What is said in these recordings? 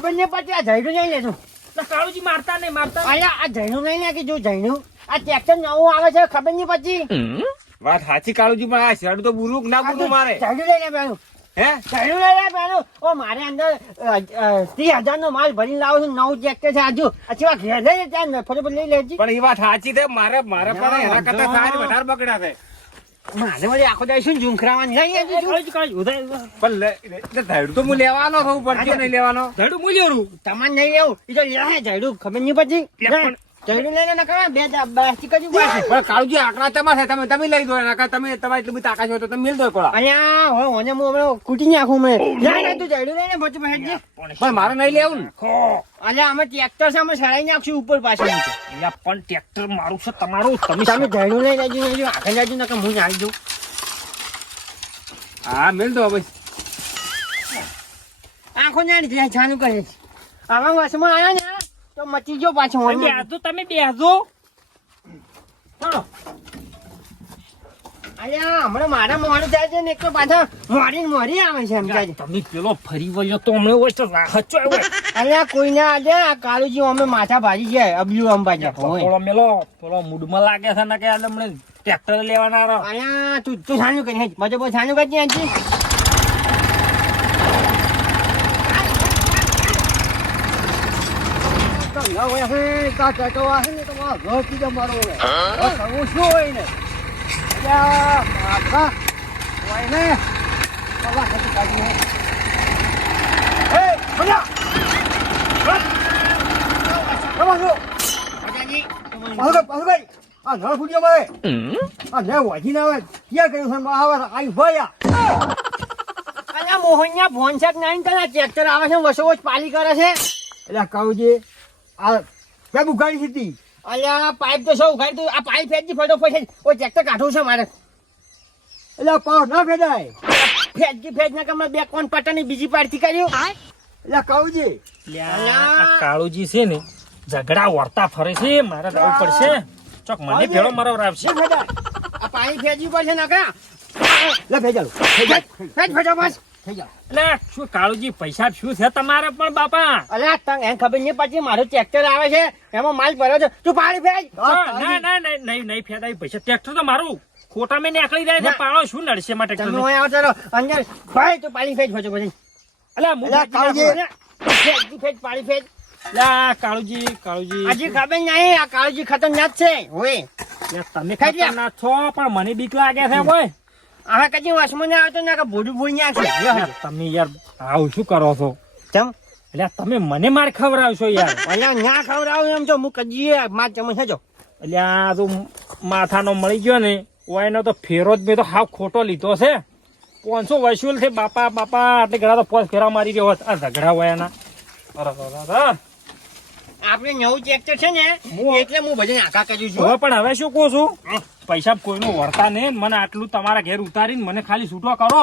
ખબર નહીં પડતી. આ જયનું નહીં લેતું. કાળુજી મારતા નહીં મારતા. અલ્યા આ જયનું નહીં લે કે જો જયનું આ ટ્રેક્ટર નવું આવે છે ખબર નહીં પડતી. વાત સાચી કાળુજી, પણ આ શેરડું તો બુરુક ના બુરું મારે. જયનું લઈ લે પેલું. હે જયનું લઈ લે પેલું. ઓ મારે અંદર 30,000 નો માલ ભરીને લાવું છું. નવું ટ્રેક્ટર છે આજુ. અચ્છા ઘેર લઈ લે ત્યાં ફટાફટ લઈ લેજી. પણ એ વાત સાચી છે. મારે પણ એના કરતા સારી વધારે બગડા છે. મારે વળી આખો દાડી શું ઝુંખરાવાની લઈ લેજો. પણ ધૈર્ય તો હું લેવાનો છું, પડશે નહીં લેવાનો. ધડું મૂલ્યો તમારે નહીં લેવું. એ તો લે જયડું ખબર નહીં પડતી. જયડું લઈ લે ને કરવા બે બાસ્તી કરવી પડશે. પણ કાળુજી આંકડા તમારે છે, તમે લઈ દો એના કરતા. તમે તમારી એટલી બધી તાકાત હોય તો તમે મિલ દો પેલા. અહીંયા હવે મને હું હમણાં કૂટી નાખું મેં. ના ના તું જયડું લઈને પછી હેડજે. પણ મારે નહીં લેવું ને. અલ્યા અમે ટ્રેક્ટર છે અમે સડાઈ નાખશું ઉપર પાછળ. પણ ટ્રેક્ટર મારું છે તમારું. તમે જયડું લઈ લેજો આગળ લેજો ને હું આવી દઉં. હા મિલ દો ભાઈ. આંખો ને ચાલુ કરે છે. આવા વર્ષમાં આવ્યા ને તો મચી ગયો પાછો. બેસો તમે બેસો. અલ્યા હમણાં મારા મોડું થાય છે ને એક તો પાછા મોડી આવે છે એમ કહે છે. તમે પેલો ફરી વળ્યો તો હમણાં હોય તો હચો અલ્યા કોઈને આજે આ કાળુજી અમે માથા ભાજી જાય અબલ્યુ અંબાજી. પેલો મેલો પેલો મૂડમાં લાગે છે ને કે હમણે ટ્રેક્ટર લેવાના રહો. અલ્યા તું સાનું કરી હેજ મજો બહુ સાનું કરજે હજી. મોહનિયા ફોન છે નહીં તને ટ્રેક્ટર આવે છે વસો વચ પાલી કરે છે. એટલે કહું છે આ કેમ ઉગાડી હતી? અલ્યા પાઇપ તો શું ઉઘાડી તું આ પાઇપ ફેંચી ફટોફટ ઓ ટ્રેક્ટર કાઢવું છે મારે. એટલે પાવ ના ફેદાય. ફેંચ ના કમરે બે કોણ પટાની બીજી પાડથી કર્યું. એટલે કહું છે કાળુજી છે ને ઝઘડા વર્તા ફરે છે. મારે જવું પડશે. ચોક મને ભેળો મારો રાવશે. આ પાણી ફેંચવી પડશે નકરા. એટલે ફેજાલું ફેંચ ફટોફટ. થઈ જા. એટલે શું કાળુજી પૈસા શું છે તમારે પણ બાપા? અલ્યા તને એમ ખબર નહીં પડતી મારું ટ્રેક્ટર આવે છે એમાં માલ ભર્યો છે તું પાણી ફેંચ. નહીં ફેદાય પૈસા. ટ્રેક્ટર તો મારું ખોટા મેં નીકળી જાય છે. પાણો શું નડશે માટે તમે હોય આવો ચાલો અંદર ભાઈ તું પાણી ફેંચ ફટોફટ. ફેંચ પાણી ફેંચ. કાળુજી હજી ખબર નહીં આ કાળુજી ખતરનાક છે હોય. તમે ખતરનાક છો પણ મને બીક લાગે છે ભાઈ. હવે કદી વસમાં ના આવતો ના ભૂડું ભૂલ નાખે. તમે યાર આવું શું કરો છો? ચમ એટલે તમે મને માર ખવડાવશો યાર. અલ્યા ના ખવડાવું એમ તો હું કદી માર ચમચ થજો. એટલે આ તો માથાનો મળી ગયો ને ઓયનો તો ફેરો જ મેં તો હાવ ખોટો લીધો છે. 500 વસૂલ છે બાપા એટલે ઘણા તો 5 ફેરા મારી ગયો હોત આ ઝઘડા વયાના. આપણે નવું ટ્રેક્ટર છે ને એટલે હું બધે આખા કર્યું છું. હવે પણ હવે શું કહું છું પૈસા કોઈનું વર્તા નહીં. મને આટલું તમારા ઘેર ઉતારીને મને ખાલી છૂટો કરો.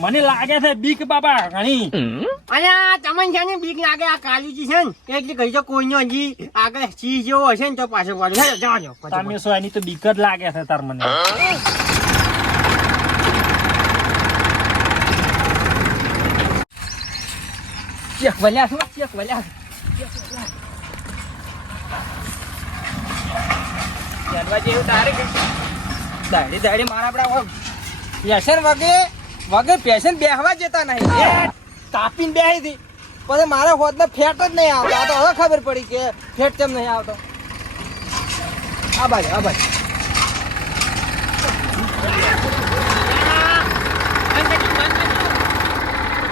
મને લાગે છે બીક બાપા ઘણી. અલ્યા તમને છે ને બીક લાગે આ કાળુજી છે ને એટલે કહી તો કોઈનો હજી આગળ ચીજ જેવો હશે ને તો પાછો પાડો જવા. તમે શું એની તો બીક જ લાગે છે તાર મને. ચેક વલ્યા છો ચેક વલ્યા જેવું તારે દાડી મારા આપડા પેશન વગર પેશન બેહવા જતા નહીં. તાપીને બેહી હતી પછી મારા હોદને ફેટ જ નહીં આવતો. આ તો હવે ખબર પડી કે ફેટ કેમ નહીં આવતો. આ બાજુ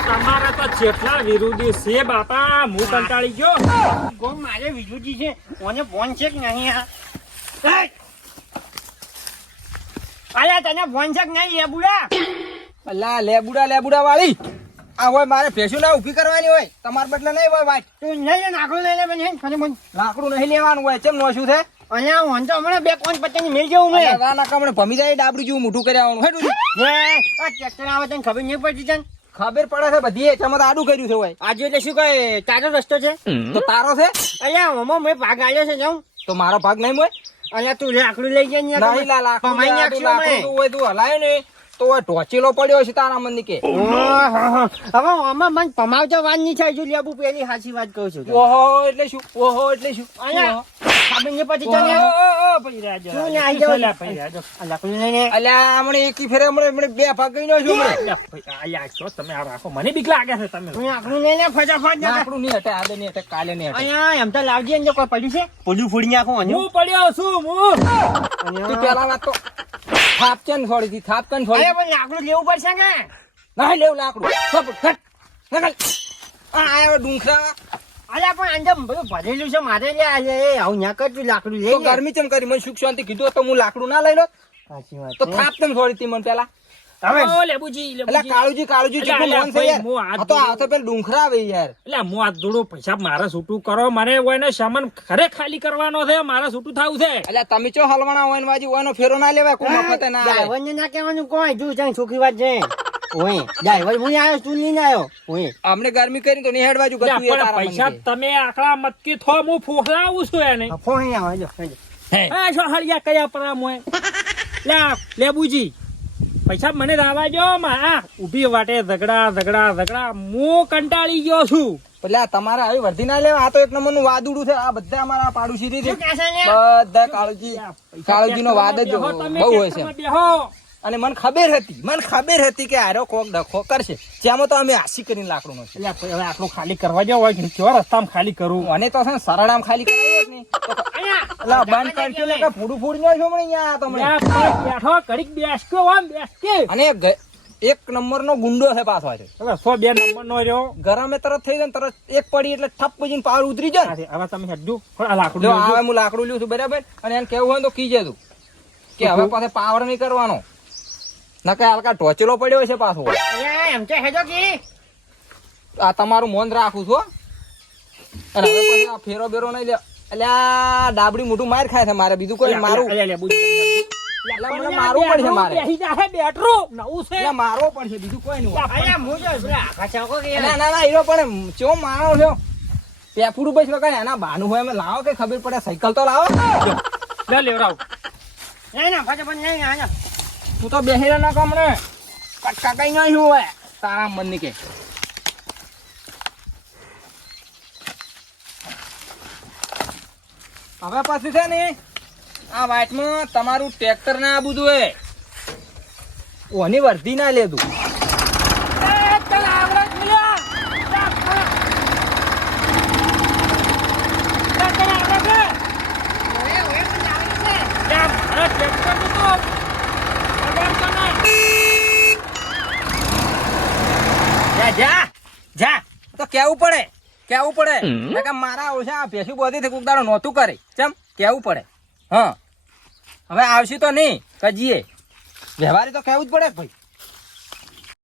તમારા તો જેટલા વિરોધી છે બાપા હું કંટાળી ગયો. કોણ મારે વિજુજી છે કોને ફોન છે કે નહીં? અલ્યા તને ફોન છે કે નહીં લેબુડા? અલ્લા લેબુડા વાળી આ હોય મારે ભેંસું ના ઉભી કરવાની હોય. તમારા બદલે નહીં હોય વાત. તું નહીં નાખડું લઈ લે બેન. લાકડું નહીં લેવાનું હોય. ચેમ નો શું છે? અહીંયા હું તો હમણાં બે કોણ પચાની મેળ જેવું મેં. ના કમણે ભમી જાય ડાબડું જેવું મોઢું કર્યા હેડું. આ ટ્રેક્ટર આવે તને ખબર નહીં પડતી તને? ખબર પડે છે બધી. તમે આડું કર્યું છે હોય. આજે એટલે શું કહે તારો રસ્તો છે તો તારો છે. અહીંયા મમ્મા મેં ભાગ આવ્યો છે જાઉં. તો મારો ભાગ નહીં હોય. અહીંયા તું લાકડું લઈ જાય નહીં લા લાકડું હોય તું હલાય ને તો હવે ટોચેલો પડ્યો છે તારા મન કે હવે આમાં મને પમાવજો વાત નહીં થાય જો લેબુ પેલી સાચી વાત કહું છું ઓહો એટલે શું ઓહો એટલે શું અહીંયા સાબિનને પછી ચાલે પછી રાજો શું ને આઈ જાવ? છેલ્લા પછી રાજો આ લાકડું લઈને અલ્યા હમણે એકી ફેરે હમણે બે ભાગ ગઈ નો છું તમે આ રાખો મને બીક લાગે છે તમે તું લાકડું લઈને ફટાફટ જા. લાકડું નહીં હટે આજે નહીં હટે કાલે નહીં હટે અહીંયા એમ તો લાવજે ને જો કોઈ પડ્યું છે પોલું ફોડી નાખો હું પડ્યો છું તું પેલા વાત તો થાપ છે ને થોડી થી થાપ કન થોડી અરે પણ લાકડું લેવું પડશે કે ના લેવું લાકડું સપ ઘટ નકલ આ આયા ડુંખરા અલ્યા પણ આંજમ બધું ભરેલું છે મારે લે આ લે આવું ના કરતું લાકડું તો લઈ ગરમી ચમ કરી મને સુખ શાંતિ કીધું તો હું લાકડું ના લઈ લો સાચી વાત તો થાપ તેમ થોડી તી મને પેલા ઓ લેબુજી એટલે કાળુજી જેટલું અલ્યા, મન છે યાર હું હાથ આ તો આ તો પેલા ડુંખરા આવે યાર એટલે હું આ થોડું પૈસા મારે છૂટું કરો મને એને સામાન ખરે ખાલી કરવાનો છે મારે છૂટું થવું છે એટલે તમે ચો હલવાના હોય ને વાજી ઓયનો ફેરો ના લેવાય કોઈ મફતે ના આવે ડ્રાઈવરને ના કહેવાનું કોઈ તું જાણ છોકરી વાત છે ઓય ડ્રાઈવર હું આવ્યો તું લઈને આવ્યો ઓય અમને ગરમી કરી તો નિહેડ બાજુ એટલે ગતું એ પણ તારા પૈસા મને તમે આકડા મતકી થો હું ફોફલાવું છું એને ફોન અહીં આવો જો આ છો હળિયા કયા પરામ હોય લેબુજી પૈસા મને દાવા જો માં ઊભી વાટે ઝઘડા હું કંટાળી ગયો છું એટલે આ તમારે આવી વર્ધી ના લેવા આ તો એક નંબર નું વાદુડું છે આ બધા અમારા પાડોશી થી શું કહેશે ને બધા કાળુજી નો વાદ જ બહુ હોય છે બેહો અને મને ખબર હતી કે આરો કોક ડખો કરશે જેમાં તો અમે આશી કરીને લાકડું નો છે એટલે હવે આટલું ખાલી કરવા જાવ હોય કેવા રસ્તામાં ખાલી કરું અને તો છે ને સરળામ ખાલી કરાયો જ નહીં એટલે બંધ કરજો ને કે ફૂડું ફૂડ નો છો મને અહીંયા તો મને બેઠો ઘડીક બેસકો આમ બેસકે અને એક નંબર નો ગુંડો છે પાછો છે હવે 102 નંબર નો રહ્યો ગરમે તરત થઈ જાય ને તરત એક પડી એટલે ઠપ પજીને પાર ઉતરી જાય ને. હવે તમે હેડજો આ લાકડું જો લેજો. હવે હું લાકડું લ્યું છું બરાબર અને એને કેવું હોય ને તો કીજે તું કે હવે પાસે પાવર નહીં કરવાનો ના કઈ હલકા ટોચેલો પડ્યો છે પાછો અલ્યા એમ છે હેજો કી આ તમારું મોન રાખું છું હો. અને હવે પછી આ ફેરો બેરો નહીં લે અલ્યા ડાબડી મોટું માર ખાય છે મારે બીજું કોઈ મારું અલ્યા, અલ્યા, બુજી. એટલે મને મારવું પડશે મારે બેહી જાહે બેઠરું નવું છે એટલે મારવો પડશે બીજું કોઈ નહીં હોય. અલ્યા હું જો પેલા આખા ચાકો કે ના હીરો પણ ચો મારો છો પેપડું પછી વગાડે એના બાનું હોય એમ લાવો કે ખબર પડે સાયકલ તો લાવો લે લેવરાવ નહીં ના ફટાફટ નહીં આયા તું તો બેહી ના કામ ને કટકા કઈ નહીં હોય તારા મન ની કે હવે પછી છે ને આ વાટમાં તમારું ટ્રેક્ટર ના આ બધું હે ઓની વર્ધી ના લેતું જા તો કેવું પડે નકર મારા ઓછા ભેસું બધી થી કુકદારો નહોતું કરે ચમ કેવું પડે હા હવે આવશે તો નહીં કજીએ વ્યવહારી તો કેવું જ પડે ભાઈ